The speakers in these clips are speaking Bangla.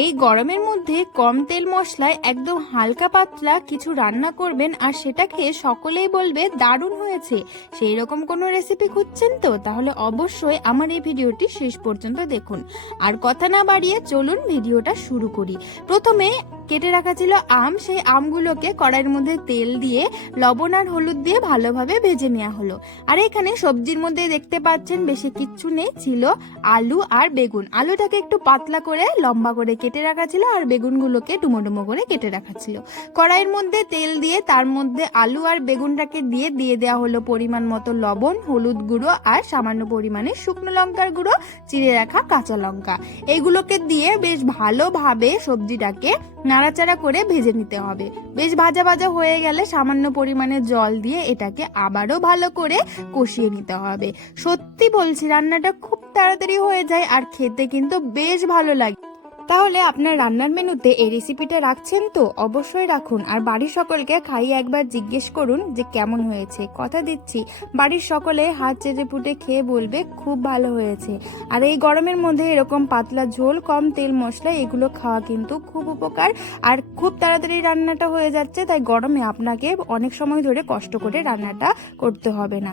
এই গরমের মধ্যে কম তেল মশলায় একদম হালকা পাতলা কিছু রান্না করবেন আর সেটা খেয়ে সকলেই বলবে দারুণ হয়েছে। সেই রকম কোনো রেসিপি খুঁজছেন তো? তাহলে অবশ্যই আমার এই ভিডিওটি শেষ পর্যন্ত দেখুন। আর কথা না বাড়িয়ে চলুন ভিডিওটা শুরু করি। প্রথমে কেটে রাখা ছিল আম। সেই আমগুলোকে কড়াইয়ের মধ্যে তেল দিয়ে, লবণ আর হলুদ দিয়ে ভালোভাবে ভেজে নেওয়া হলো। আর এখানে সবজির মধ্যে দেখতে পাচ্ছেন বেশি কিচ্ছু নেই, ছিল আলু আর বেগুন। আলুটাকে একটু পাতলা করে, লম্বা করে কেটে রাখা ছিল আর বেগুনগুলোকে ডুমো ডুমো করে কেটে রাখা ছিল। কড়াইয়ের মধ্যে তেল দিয়ে, তার মধ্যে আলু আর বেগুনটাকে দিয়ে দিয়ে দেওয়া হলো পরিমাণ মতো লবণ, হলুদ গুঁড়ো আর সামান্য পরিমাণে শুকনো লঙ্কার গুঁড়ো, চিড়ে রাখা কাঁচা লঙ্কা। এগুলোকে দিয়ে বেশ ভালোভাবে সবজিটাকে নাড়াচাড়া করে ভেজে নিতে হবে। বেশ ভাজা ভাজা হয়ে গেলে সামান্য পরিমাণে জল দিয়ে এটাকে আবারও ভালো করে কষিয়ে নিতে হবে। সত্যি বলছি, রান্নাটা খুব তাড়াতাড়ি হয়ে যায় আর খেতে কিন্তু বেশ ভালো লাগে। তাহলে আপনার রান্নার মেনুতে এই রেসিপিটা রাখছেন তো? অবশ্যই রাখুন। আর বাড়ির সকলকে খাইয়ে একবার জিজ্ঞেস করুন যে কেমন হয়েছে। কথা দিচ্ছি, বাড়ির সকলে হাত চেটে পুটে খেয়ে বলবে, খুব ভালো হয়েছে। আর এই গরমের মধ্যে এরকম পাতলা ঝোল, কম তেল মশলা, এগুলো খাওয়া কিন্তু খুব উপকার। আর খুব তাড়াতাড়ি রান্নাটা হয়ে যাচ্ছে, তাই গরমে আপনাকে অনেক সময় ধরে কষ্ট করে রান্নাটা করতে হবে না।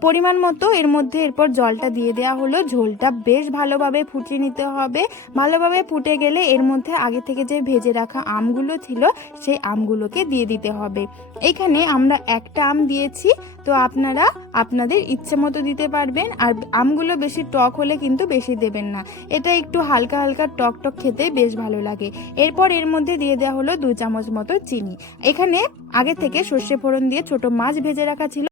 পরিমাণ মতো এর মধ্যে এরপর জলটা দিয়ে দেওয়া হলো। ঝোলটা বেশ ভালোভাবে ফুটিয়ে নিতে হবে। ভালোভাবে ফুটে গেলে এর মধ্যে আগে থেকে যে ভেজে রাখা আমগুলো ছিল, সেই আমগুলোকে দিয়ে দিতে হবে। এখানে আমরা একটা আম দিয়েছি, তো আপনারা আপনাদের ইচ্ছে মতো দিতে পারবেন। আর আমগুলো বেশি টক হলে কিন্তু বেশি দেবেন না। এটা একটু হালকা হালকা টক টক খেতে বেশ ভালো লাগে। এরপর এর মধ্যে দিয়ে দেওয়া হলো দু চামচ মতো চিনি। এখানে আগে থেকে সর্ষে ফোড়ন দিয়ে ছোট মাছ ভেজে রাখা ছিল।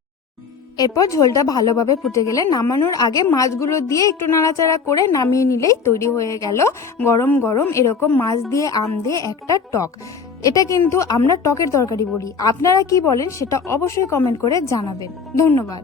এরপর ঝোলটা ভালোভাবে ফুটে গেলে নামানোর আগে মাছগুলো দিয়ে একটু নাড়াচাড়া করে নামিয়ে নিলেই তৈরি হয়ে গেল গরম গরম এরকম মাছ দিয়ে, আম দিয়ে একটা টক। এটা কিন্তু আমরা টকের তরকারি বলি। আপনারা কি বলেন সেটা অবশ্যই কমেন্ট করে জানাবেন। ধন্যবাদ।